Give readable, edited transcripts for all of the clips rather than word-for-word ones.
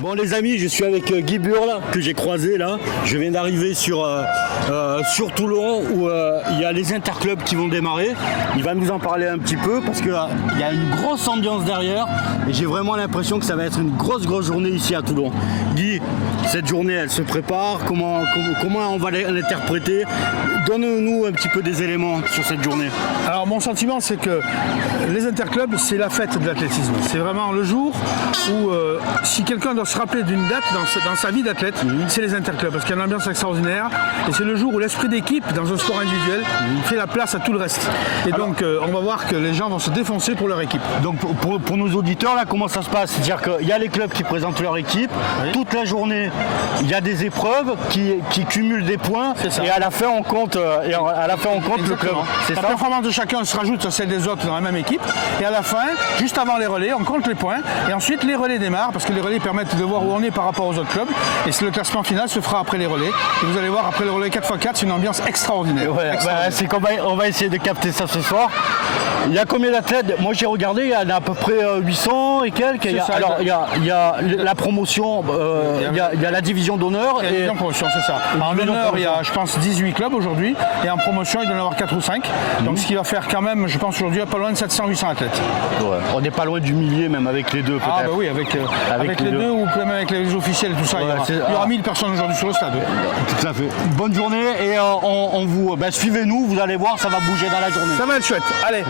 Bon les amis, je suis avec Guy Burle que j'ai croisé là. Je viens d'arriver sur Toulon où il y a les interclubs qui vont démarrer. Il va nous en parler un petit peu parce qu'il y a une grosse ambiance derrière et j'ai vraiment l'impression que ça va être une grosse journée ici à Toulon. Guy, cette journée elle se prépare, comment on va l'interpréter? Donne-nous un petit peu des éléments sur cette journée. Alors mon sentiment c'est que les interclubs c'est la fête de l'athlétisme. C'est vraiment le jour où si quelqu'un doit se rappeler d'une date dans sa vie d'athlète, c'est les interclubs parce qu'il y a une ambiance extraordinaire et c'est le jour où l'esprit d'équipe dans un sport individuel fait la place à tout le reste. Et alors, donc on va voir que les gens vont se défoncer pour leur équipe. Donc pour nos auditeurs là, comment ça se passe? C'est-à-dire qu'il y a les clubs qui présentent leur équipe, toute la journée il y a des épreuves qui cumulent des points et à la fin on compte, le club. La performance de chacun se rajoute à celle des autres dans la même équipe et à la fin, juste avant les relais, on compte les points et ensuite les relais démarrent parce que les relais permettent de voir où on est par rapport aux autres clubs et le classement final se fera après les relais et vous allez voir après le relais 4x4 c'est une ambiance extraordinaire. On va essayer de capter ça ce soir. Il y a combien d'athlètes? Moi j'ai regardé, il y en a à peu près 800 et quelques. Il y a la promotion, il y a la division d'honneur. Il y a la promotion, c'est ça. En honneur, il y a je pense 18 clubs aujourd'hui et en promotion il doit y en avoir 4 ou 5. Donc ce qui va faire quand même, je pense aujourd'hui, pas loin de 700-800 athlètes. Ouais. On n'est pas loin du millier même avec les deux peut-être. Ah bah oui, avec les deux ou même avec les officiels et tout ça, il y aura 1000 personnes aujourd'hui sur le stade. Tout à fait. Bonne journée et on vous suivez-nous, vous allez voir, ça va bouger dans la journée. Ça va être chouette. Allez.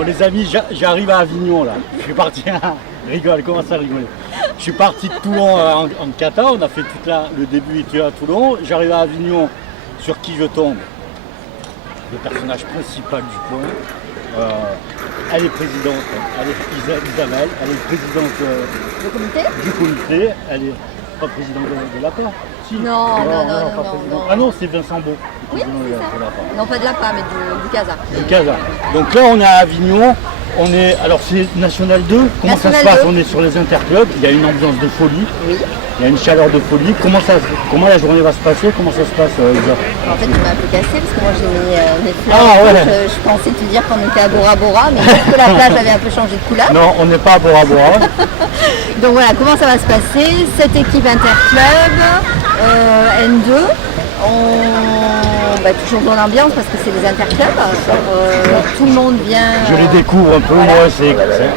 Bon les amis, j'arrive à Avignon là. Je suis parti, rigole, commence à rigoler. Je suis parti de Toulon en kata, on a fait tout le début était à Toulon. J'arrive à Avignon, sur qui je tombe? Le personnage principal du coin. Elle est présidente, elle est Isabelle, elle est présidente du comité, elle est pas présidente de l'APA. Si. Non. Ah non, c'est Vincent Beau. Oui, c'est ça. Non, pas de l'APA, mais du CASA. Du CASA. Donc là, on est à Avignon. Alors c'est National 2. Comment ça se passe? On est sur les interclubs. Il y a une ambiance de folie. Oui. Il y a une chaleur de folie. Comment la journée va se passer? Comment ça se passe, Isa? En fait, tu m'as un peu cassé parce que moi j'ai mis des fleurs. Je pensais te dire qu'on était à Bora Bora, mais est-ce que la plage avait un peu changé de couleur? Non, on n'est pas à Bora Bora. Donc voilà, comment ça va se passer? Cette équipe interclub, N2, toujours dans l'ambiance parce que c'est les interclubs. Tout le monde vient. Je les découvre un peu, voilà. Moi,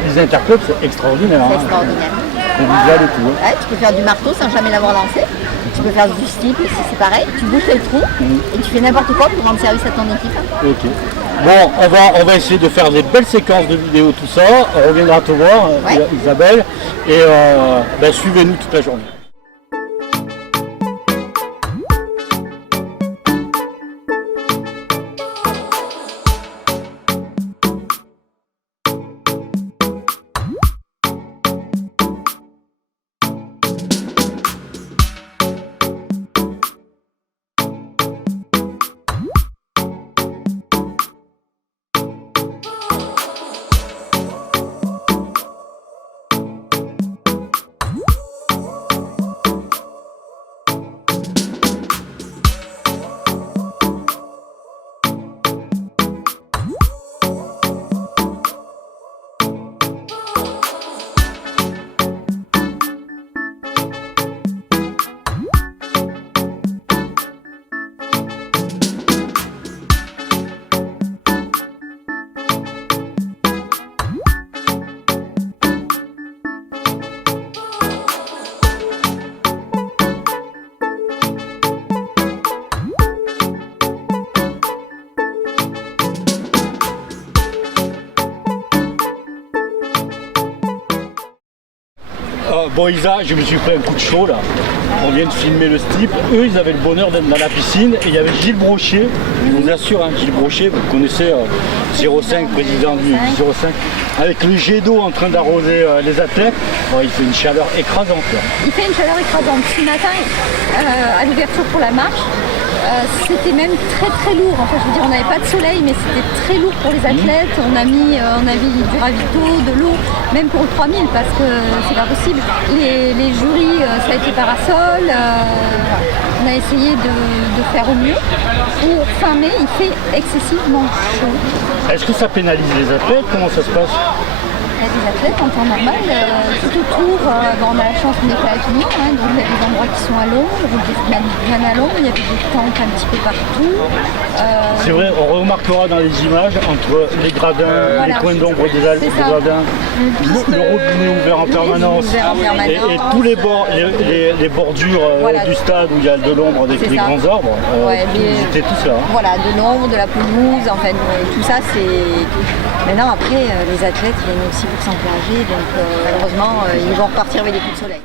les interclubs, c'est extraordinaire. C'est extraordinaire. Convivial et tout. Ouais, tu peux faire du marteau sans jamais l'avoir lancé. Tu peux faire du steep aussi, c'est pareil. Tu bouches le trou et tu fais n'importe quoi pour rendre service à ton équipe. Ok. Bon, on va essayer de faire des belles séquences de vidéos, tout ça. On reviendra te voir, Isabelle. Et suivez-nous toute la journée. Bon Isa, je me suis pris un coup de chaud là. On vient de filmer le steep. Eux, ils avaient le bonheur d'être dans la piscine. Et il y avait Gilles Brochet. Je vous assure, Gilles Brochet, vous connaissez 05, président du 05, avec le jet d'eau en train d'arroser les athlètes. Bon, il fait une chaleur écrasante là. Il fait une chaleur écrasante. Ce matin, à l'ouverture pour la marche, c'était même très lourd. Enfin, je veux dire, on n'avait pas de soleil, mais c'était très lourd pour les athlètes. On a mis du ravito, de l'eau, même pour le 3000, parce que c'est pas possible. Les jurys, ça a été parasol. On a essayé de faire au mieux. Pour fin mai, il fait excessivement chaud. Est-ce que ça pénalise les athlètes? Comment ça se passe? Il y a des athlètes en temps normal, tout autour, on a la chance qu'on n'est pas à Avignon, donc il y a des endroits qui sont à l'ombre, même bien à l'ombre, il y a des tentes un petit peu partout. C'est vrai, on remarquera dans les images entre les gradins, les coins d'ombre des gradins, le robinet ouvert en permanence, et tous les bordures du stade où il y a de l'ombre avec les grands arbres, ils étaient tous là. Voilà, de l'ombre, de la pelouse, en fait, tout ça c'est... Maintenant après, les athlètes viennent aussi pour s'encourager, donc malheureusement ils vont repartir avec des coups de soleil.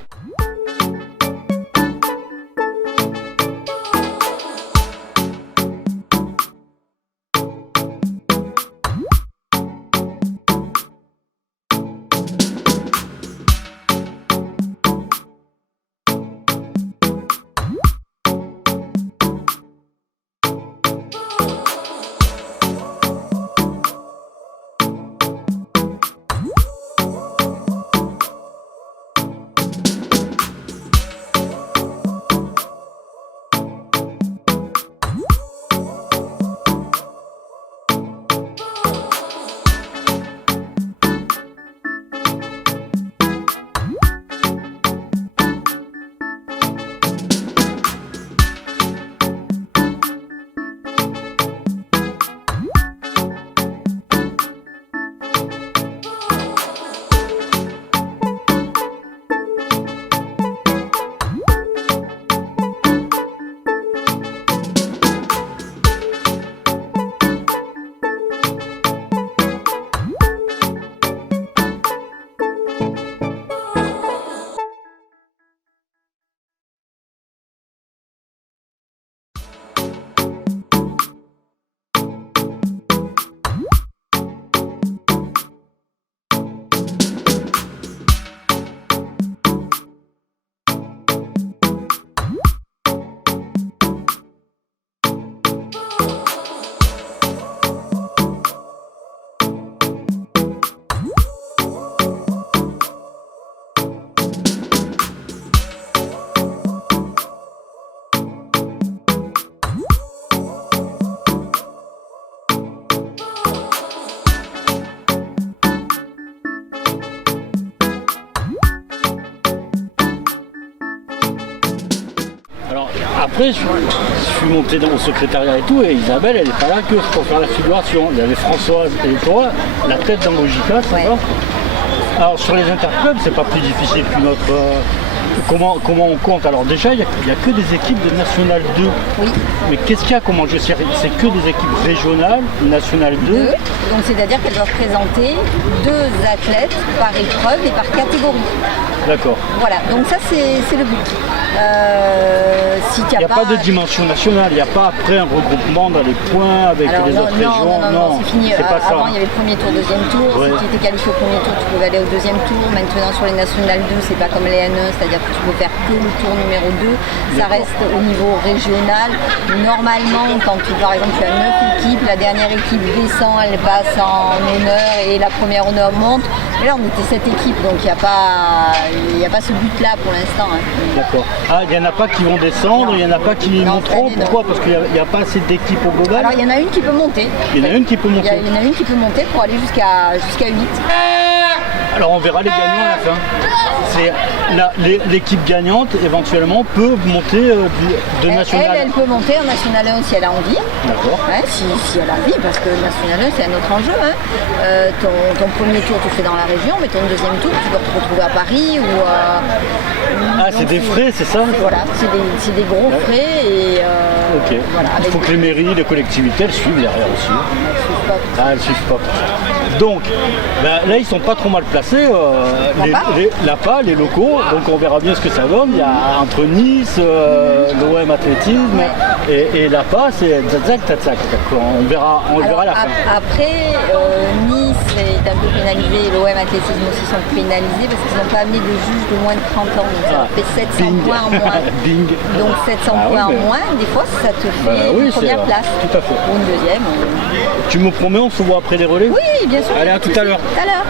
après, je suis monté au secrétariat et tout, et Isabelle, elle n'est pas là que pour faire la figuration. Il y avait Françoise et toi, la tête dans Logica, c'est Ouais. ça. Alors sur les interclubs, c'est pas plus difficile qu'une autre. Comment on compte? Alors déjà, il n'y a que des équipes de National 2. Oui. Mais qu'est-ce qu'il y a? Comment je sais? C'est que des équipes régionales, National 2. Deux. Donc c'est-à-dire qu'elles doivent présenter 2 athlètes par épreuve et par catégorie. D'accord. Voilà, donc ça c'est le but. Si Il n'y a pas de dimension nationale, il n'y a pas après un regroupement dans les points avec Alors, les autres régions. non, c'est fini. C'est pas ça. Avant, il y avait le premier tour, deuxième tour. Ouais. Si tu étais qualifié au premier tour, tu pouvais aller au deuxième tour. Maintenant, sur les nationales 2, c'est pas comme les N1, c'est-à-dire que tu peux faire que le tour numéro 2. Ça reste au niveau régional. Normalement, quand par exemple tu as 9 équipes, la dernière équipe descend, elle passe en honneur et la première honneur monte. Mais là, on était 7 équipes, donc il n'y a pas ce but-là pour l'instant. Hein. D'accord. Ah, il n'y en a pas qui vont descendre, il n'y en a pas qui Non, monteront. cette année, Pourquoi? Parce qu'il n'y a pas assez d'équipes au global. Alors, il y en a une qui peut monter. Il y en a une qui peut monter. Il y en a une qui peut monter pour aller jusqu'à 8. Alors on verra les gagnants à la fin. C'est l'équipe gagnante éventuellement peut monter de national. Elle peut monter en National 1 si elle a envie. D'accord. Ouais, si elle a envie, parce que National 1 c'est un autre enjeu. Hein. Ton premier tour tu le fais dans la région, mais ton deuxième tour tu dois te retrouver à Paris ou Ah, c'est des frais, c'est ça? Voilà, c'est des gros frais et Ok. voilà. Il faut que les mairies, les collectivités, elles suivent derrière aussi. Ah, elles suivent pas. Donc, ben, là, ils sont pas trop mal placés, l'APA, les locaux. Donc, on verra bien ce que ça donne. Il y a entre Nice, l'OM Athlétisme et l'APA, c'est tzatzak, tzatzak. On verra à la fin. Après, Nice est un peu pénalisé, l'OM Athlétisme aussi sont pénalisés parce qu'ils n'ont pas amené de juge de moins de 30 ans. Donc ça leur fait 700 Bing. points en moins. Bing. Donc 700 Ah, points oui, en moins, des fois ça te fait oui, une première c'est- place. tout à fait. Ou une deuxième. Tu me promets, on se voit après les relais? Oui, bien sûr. Allez, à tout à l'heure. Tout à l'heure.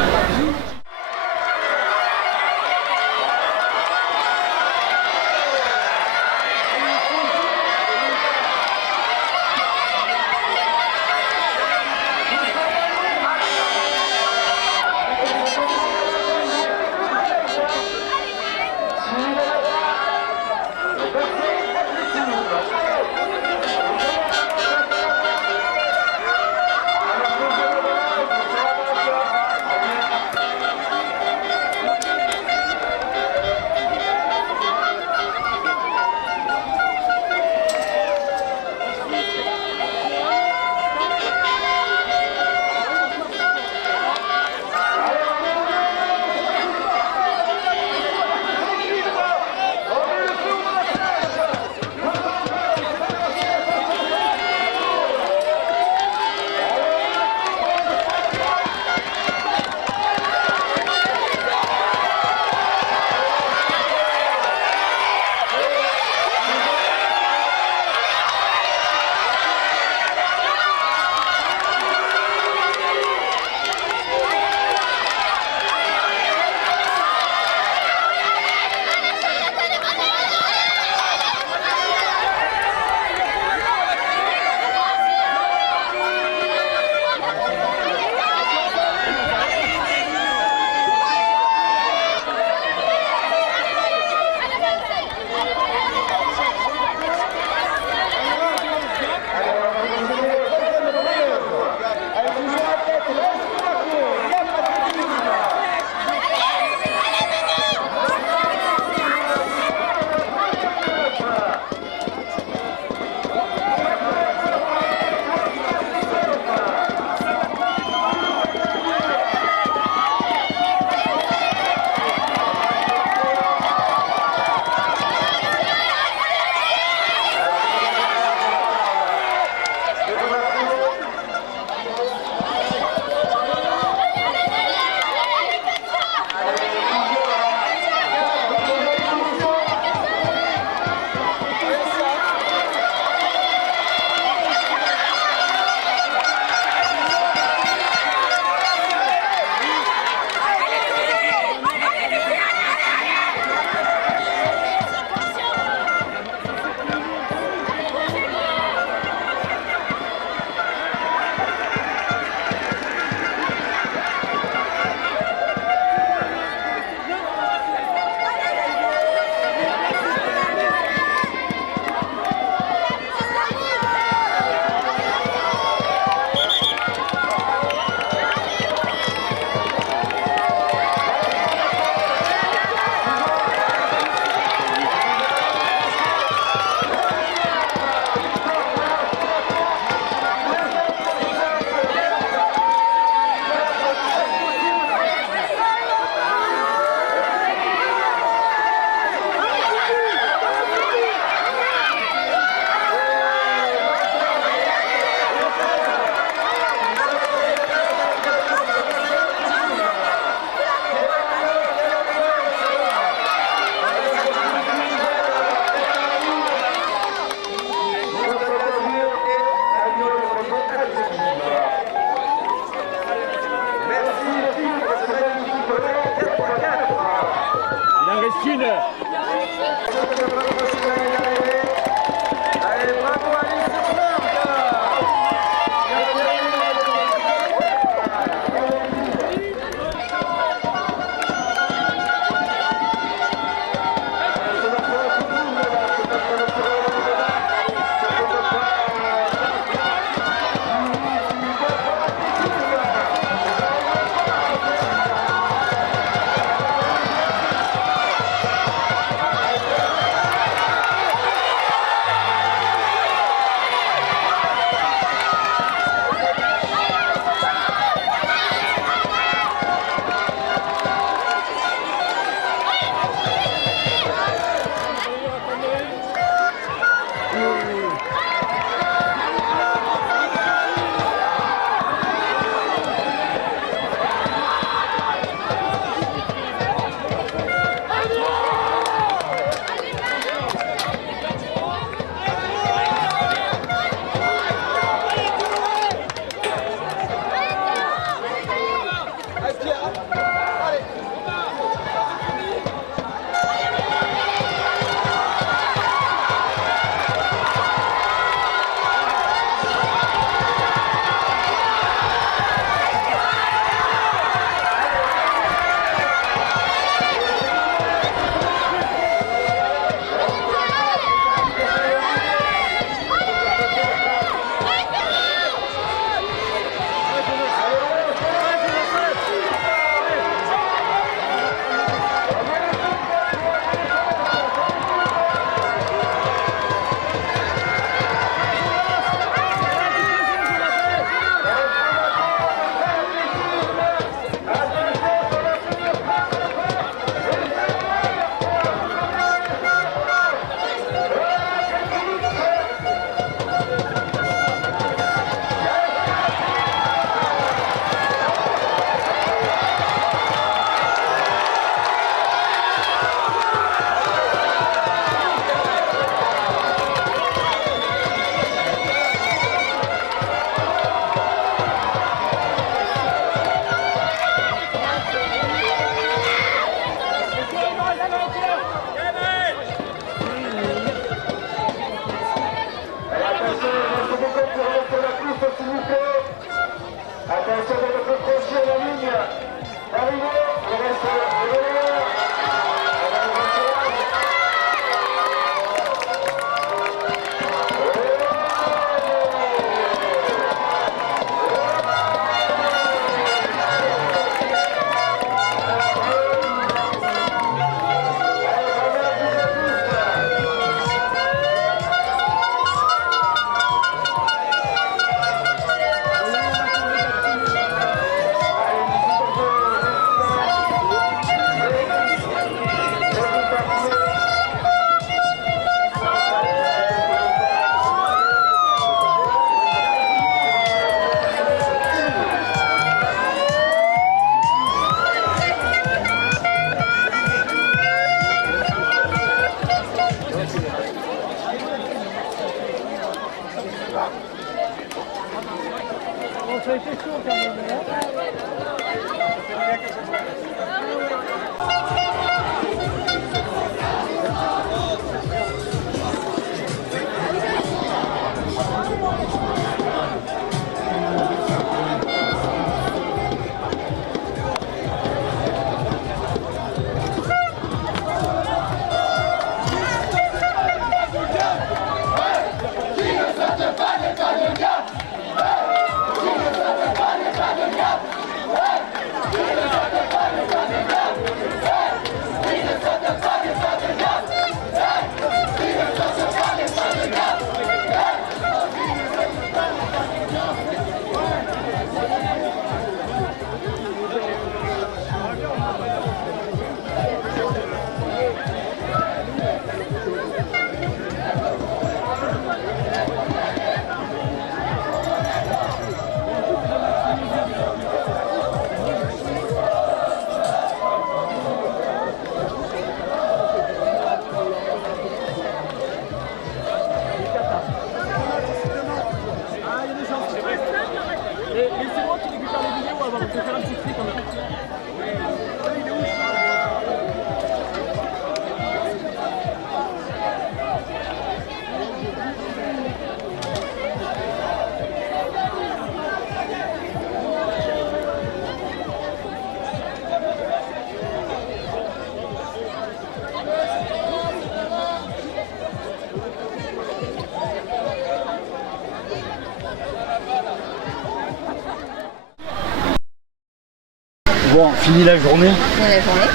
Bon, fini la journée, Dans la journée,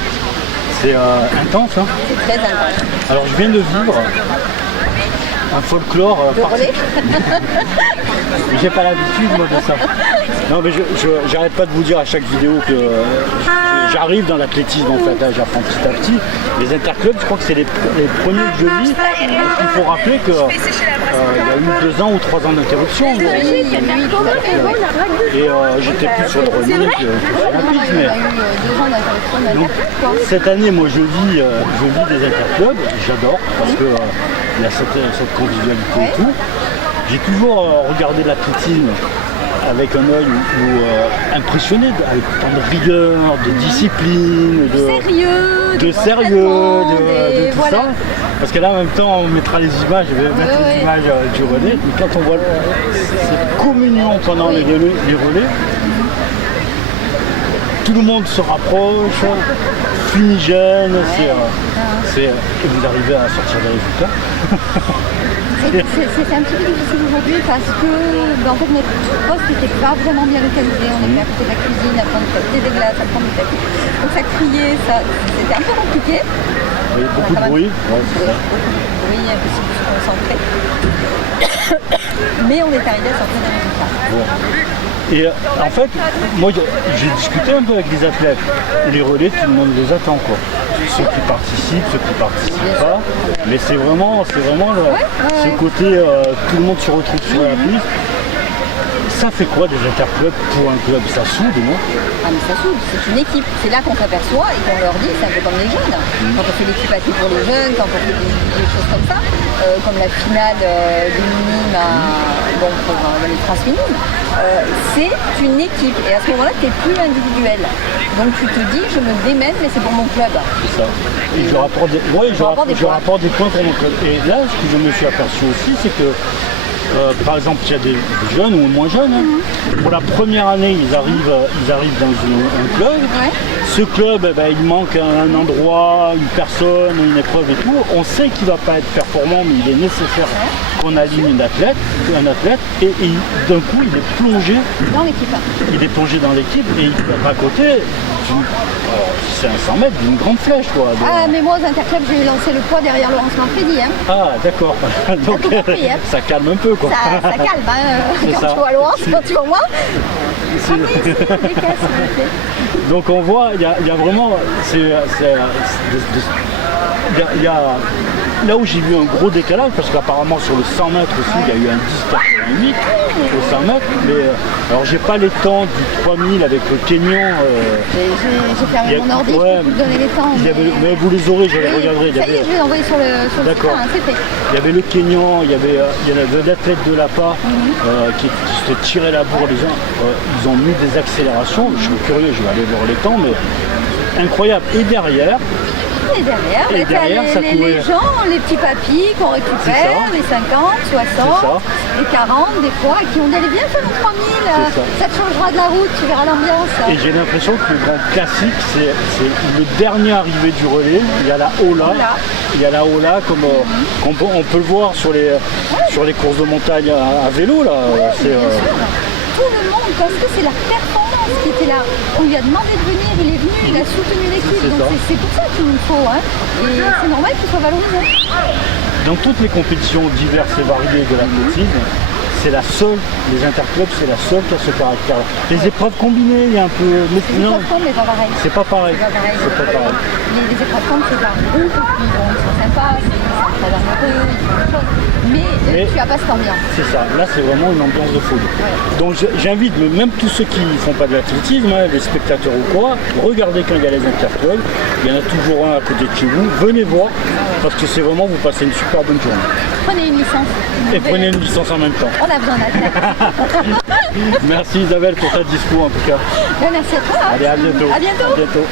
c'est intense. Hein. c'est très intense. Alors je viens de vivre un folklore De relais. J'ai pas l'habitude moi de ça. Non mais j'arrête pas de vous dire à chaque vidéo que j'arrive dans l'athlétisme en fait, là, j'apprends petit à petit. Les interclubs, je crois que c'est les premiers que je vis. Parce qu'il faut rappeler que il y a eu 2 ans ou 3 ans d'interruption. Oui, oui, tout à fait. Et j'étais plus sur le relais que sur l'olympisme. Il y a eu 2 ans d'interruption de Donc, cette année, moi, je vis des interclubs, j'adore, parce que il y a cette convivialité et tout. J'ai toujours regardé l'athlétisme avec un œil impressionné, avec tant de rigueur, de discipline, de sérieux, de tout voilà. ça. Parce que là, en même temps, on mettra les images, je vais mettre les images du relais. Mais quand on voit cette communion pendant les relais, tout le monde se rapproche, fumigène, et vous arrivez à sortir des résultats. C'est un petit peu difficile aujourd'hui parce que en fait, notre poste n'était pas vraiment bien localisé. On était à côté de la cuisine, à prendre des glaces, à prendre du café. Donc ça criait, c'était un peu compliqué. Oui, beaucoup de bruit, ouais, c'est ça. Oui, impossible de se concentrer. Mais on est arrivé à sortir des résultats. Bon. Et en fait, moi j'ai discuté un peu avec les athlètes. Les relais, tout le monde les attend quoi. Ceux qui participent pas. Mais c'est vraiment ce côté, tout le monde se retrouve sur la piste. Ça fait quoi des interclubs pour un club? Ça soude, non? Ah mais ça soude, c'est une équipe. C'est là qu'on s'aperçoit et qu'on leur dit, c'est un peu comme les jeunes. Quand on fait l'équipe AT pour les jeunes, quand on fait des choses comme ça, comme la finale des minimes pour les transminimes, c'est une équipe. Et à ce moment-là, tu n'es plus individuel. Donc tu te dis, je me démène, mais c'est pour mon club. C'est ça. Et je rapporte des points pour mon club. Et là, ce que je me suis aperçu aussi, c'est que par exemple, il y a des jeunes ou moins jeunes. Hein. Pour la première année, ils arrivent dans un club. Ouais. Ce club, il manque un endroit, une personne, une épreuve et tout. On sait qu'il ne va pas être performant, mais il est nécessaire qu'on aligne un athlète, et d'un coup, il est plongé Dans l'équipe. Il est plongé dans l'équipe et il est à côté. C'est un 100 mètres d'une grande flèche, quoi. Ah, mais moi, aux interclubs, j'ai lancé le poids derrière Laurence Manfredi. Hein. Ah, d'accord. Donc, tout compris, hein. ça calme un peu, quoi. Ça calme, hein. C'est Quand ça. tu vois Laurence, quand tu vois moi. Donc on voit, il y a vraiment, il y a là où j'ai vu un gros décalage, parce qu'apparemment sur le 100 mètres aussi, il y a eu un 10,88 au 100 mètres, mais alors j'ai pas les temps du 3000 avec le Kenyan. J'ai fermé il y a- mon ordi, je ouais, peux vous donner les temps. mais vous les aurez, je les Oui, regarderai. Il y ça y est, avait- je vais l'envoyer sur le D'accord. site, hein, c'est fait. Il y avait le Kenyan, il y en avait l'athlète de l'APA qui se tirait la bourre les uns. Ils ont mis des accélérations, je suis curieux, je vais aller voir les temps, mais incroyable. Et derrière, Et derrière, Et t'as derrière, ça les courait. gens, les petits papis qu'on récupère, C'est ça. les 50, 60, les 40 des fois, qui ont d'aller bien faire le 3000. C'est ça. te changera de la route, tu verras l'ambiance. et j'ai l'impression que le grand classique, c'est le dernier arrivé du relais. Il y a la Ola. Ola. Il y a la Ola, comme on peut le voir sur les courses de montagne à vélo. Là. C'est, Bien sûr. Tout le monde, parce que c'est la performance qui était là. On lui a demandé de venir, il est venu, il a soutenu l'équipe. C'est Donc ça. c'est pour ça qu'il nous faut. Hein. Et c'est normal qu'il soit valorisé. Dans toutes les compétitions diverses et variées de l'athlétisme, c'est la seule, les interclubs, c'est la seule qui a ce caractère. Les épreuves combinées, il y a un peu. Les Non, épreuves comptes, mais pas pareil. c'est pas pareil. C'est pas pareil. C'est pas pareil. Les épreuves comptes, c'est un bon peu plus bon. Ils sont sympas, c'est très amoureux, ils font des choses. Mais tu n'as pas cette ambiance. C'est ça, là c'est vraiment une ambiance de folie. Donc j'invite même tous ceux qui ne font pas de l'athlétisme, hein, les spectateurs ou quoi, regardez quand il y a les interclubs, il y en a toujours un à côté de chez vous, venez voir, parce que c'est vraiment, vous passez une super bonne journée. Prenez une licence. Et prenez une licence en même temps. On a besoin d'athlètes. Merci Isabelle pour ta dispo en tout cas. Merci à toi. Allez, à bientôt. À bientôt. À bientôt.